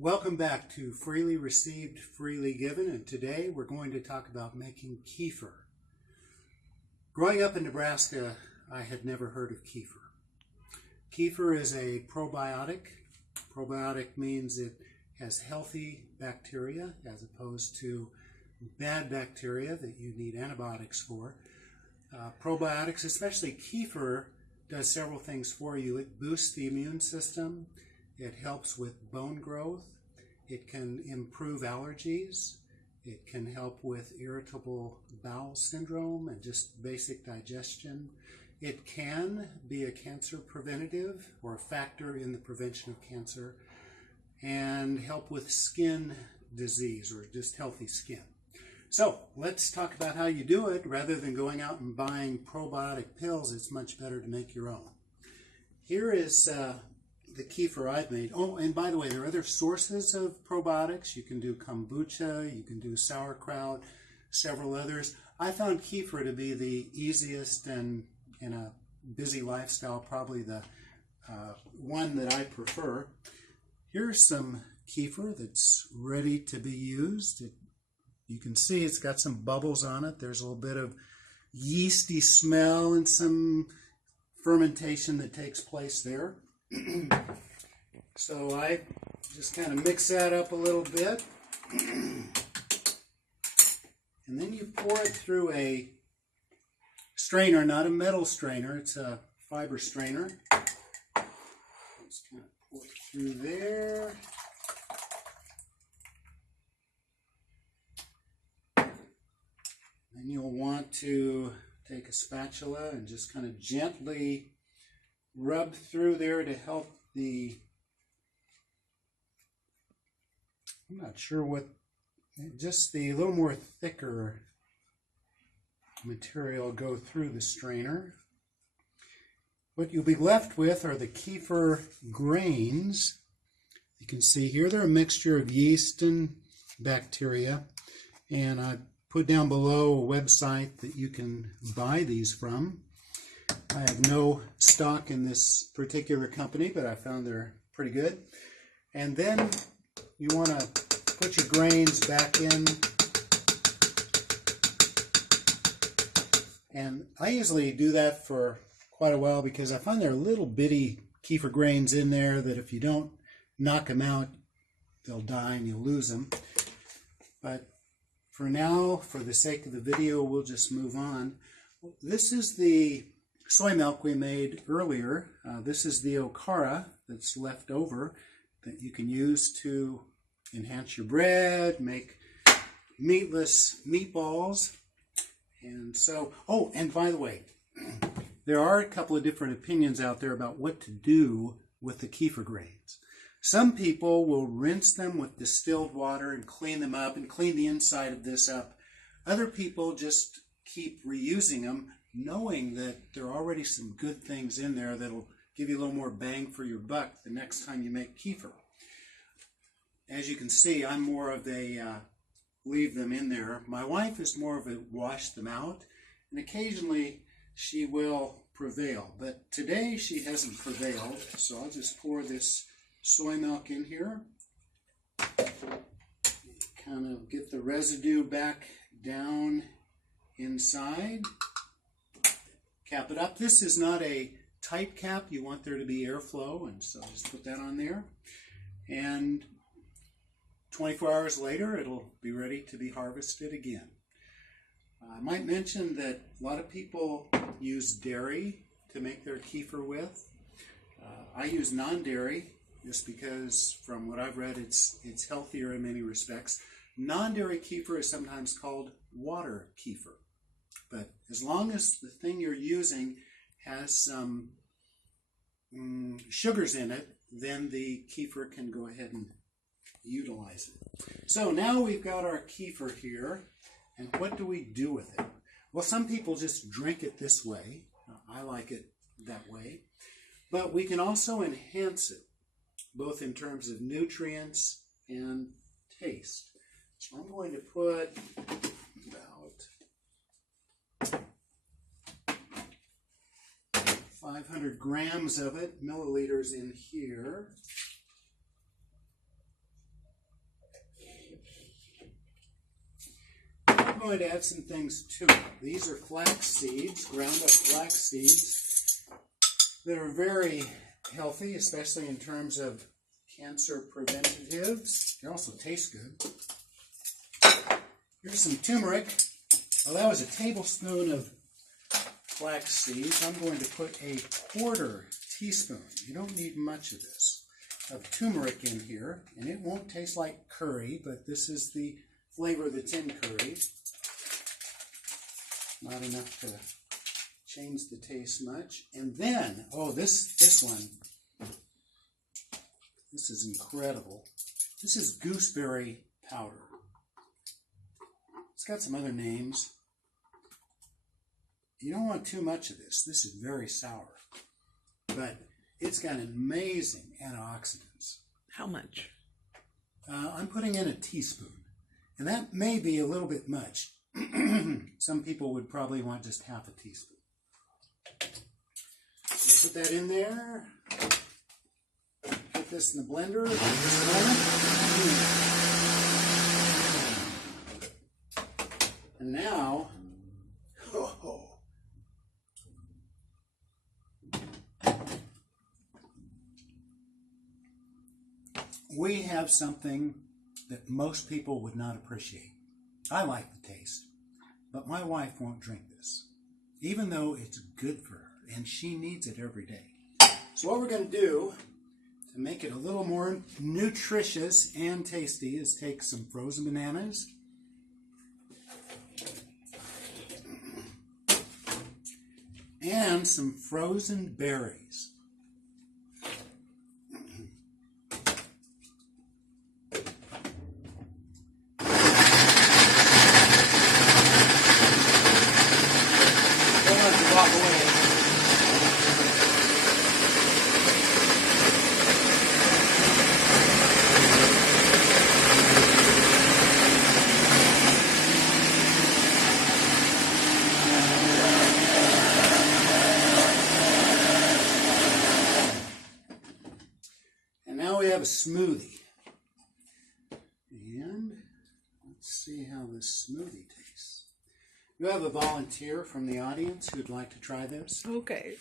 Welcome back to Freely Received, Freely Given, and today we're going to talk about making kefir. Growing up in Nebraska, I had never heard of kefir. Kefir is a probiotic. Probiotic means it has healthy bacteria as opposed to bad bacteria that you need antibiotics for. Probiotics, especially kefir, does several things for you. It boosts the immune system. It helps with bone growth. It can improve allergies. It can help with irritable bowel syndrome and just basic digestion. It can be a cancer preventative or a factor in the prevention of cancer and help with skin disease or just healthy skin. So let's talk about how you do it. Rather than going out and buying probiotic pills, it's much better to make your own. Here is the kefir I've made. Oh, and by the way, there are other sources of probiotics. You can do kombucha, you can do sauerkraut, several others. I found kefir to be the easiest and in a busy lifestyle, probably the one that I prefer. Here's some kefir that's ready to be used. You can see it's got some bubbles on it. There's a little bit of yeasty smell and some fermentation that takes place there. So I just kind of mix that up a little bit. And then you pour it through a strainer, not a metal strainer, it's a fiber strainer. Just kind of pour it through there. Then you'll want to take a spatula and just kind of gently rub through there to help the, I'm not sure what, just the little more thicker material go through the strainer. What you'll be left with are the kefir grains. You can see here they're a mixture of yeast and bacteria, and I put down below a website that you can buy these from. I have no stock in this particular company, but I found they're pretty good. And then you want to put your grains back in. And I usually do that for quite a while because I find there are little bitty kefir grains in there that if you don't knock them out, they'll die and you'll lose them. But for now, for the sake of the video, we'll just move on. This is the soy milk we made earlier. This is the okara that's left over that you can use to enhance your bread, make meatless meatballs. And so, oh, and by the way, there are a couple of different opinions out there about what to do with the kefir grains. Some people will rinse them with distilled water and clean them up and clean the inside of this up. Other people just keep reusing them, knowing that there are already some good things in there that'll give you a little more bang for your buck the next time you make kefir. As you can see, I'm more of a leave them in there. My wife is more of a wash them out, and occasionally she will prevail. But today she hasn't prevailed, so I'll just pour this soy milk in here. Kind of get the residue back down inside. Cap it up. This is not a tight cap. You want there to be airflow, and so just put that on there. And 24 hours later, it'll be ready to be harvested again. I might mention that a lot of people use dairy to make their kefir with. I use non-dairy just because, from what I've read, it's healthier in many respects. Non-dairy kefir is sometimes called water kefir. But as long as the thing you're using has some sugars in it, then the kefir can go ahead and utilize it. So now we've got our kefir here, and what do we do with it? Well, some people just drink it this way. I like it that way. But we can also enhance it, both in terms of nutrients and taste. So I'm going to put about 500 grams of it, milliliters in here. I'm going to add some things to it. These are flax seeds, ground up flax seeds that are very healthy, especially in terms of cancer preventatives. They also taste good. Here's some turmeric. Well, that was a tablespoon of flax seeds. I'm going to put a 1/4 teaspoon. You don't need much of this, of turmeric in here, and it won't taste like curry, but this is the flavor that's in curry. Not enough to change the taste much. And then, oh, this one, this is incredible. This is gooseberry powder. It's got some other names. You don't want too much of this. This is very sour. But it's got amazing antioxidants. How much? I'm putting in a teaspoon. And that may be a little bit much. Some people would probably want just half a teaspoon. Put that in there. Put this in the blender at this moment. And now, we have something that most people would not appreciate. I like the taste, but my wife won't drink this, even though it's good for her, and she needs it every day. So what we're going to do to make it a little more nutritious and tasty is take some frozen bananas, and some frozen berries. Now we have a smoothie. And let's see how this smoothie tastes. You have a volunteer from the audience who'd like to try this? Okay.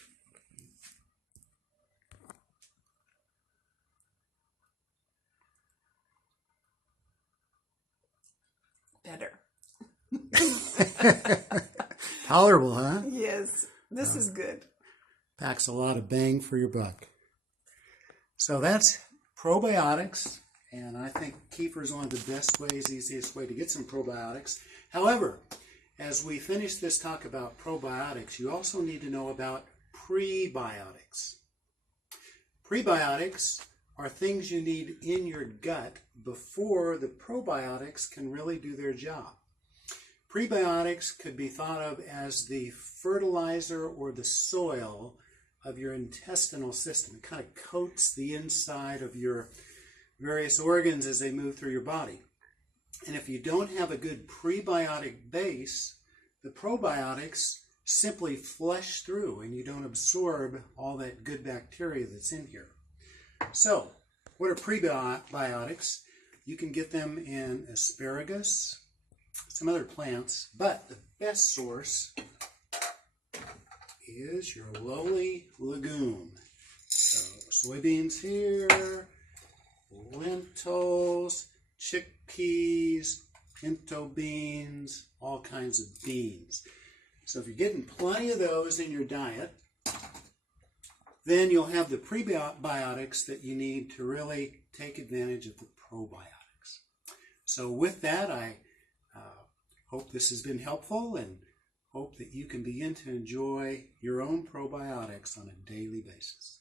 Better. Tolerable, huh? Yes, this is good. Packs a lot of bang for your buck. So that's probiotics, and I think kefir is one of the best ways, easiest way to get some probiotics. However, as we finish this talk about probiotics, you also need to know about prebiotics. Prebiotics are things you need in your gut before the probiotics can really do their job. Prebiotics could be thought of as the fertilizer or the soil of your intestinal system. It kind of coats the inside of your various organs as they move through your body. And if you don't have a good prebiotic base, the probiotics simply flush through and you don't absorb all that good bacteria that's in here. So, what are prebiotics? You can get them in asparagus, some other plants, but the best source is your lowly legume. So soybeans here, lentils, chickpeas, pinto beans, all kinds of beans. So if you're getting plenty of those in your diet, then you'll have the prebiotics that you need to really take advantage of the probiotics. So with that, I hope this has been helpful and hope that you can begin to enjoy your own probiotics on a daily basis.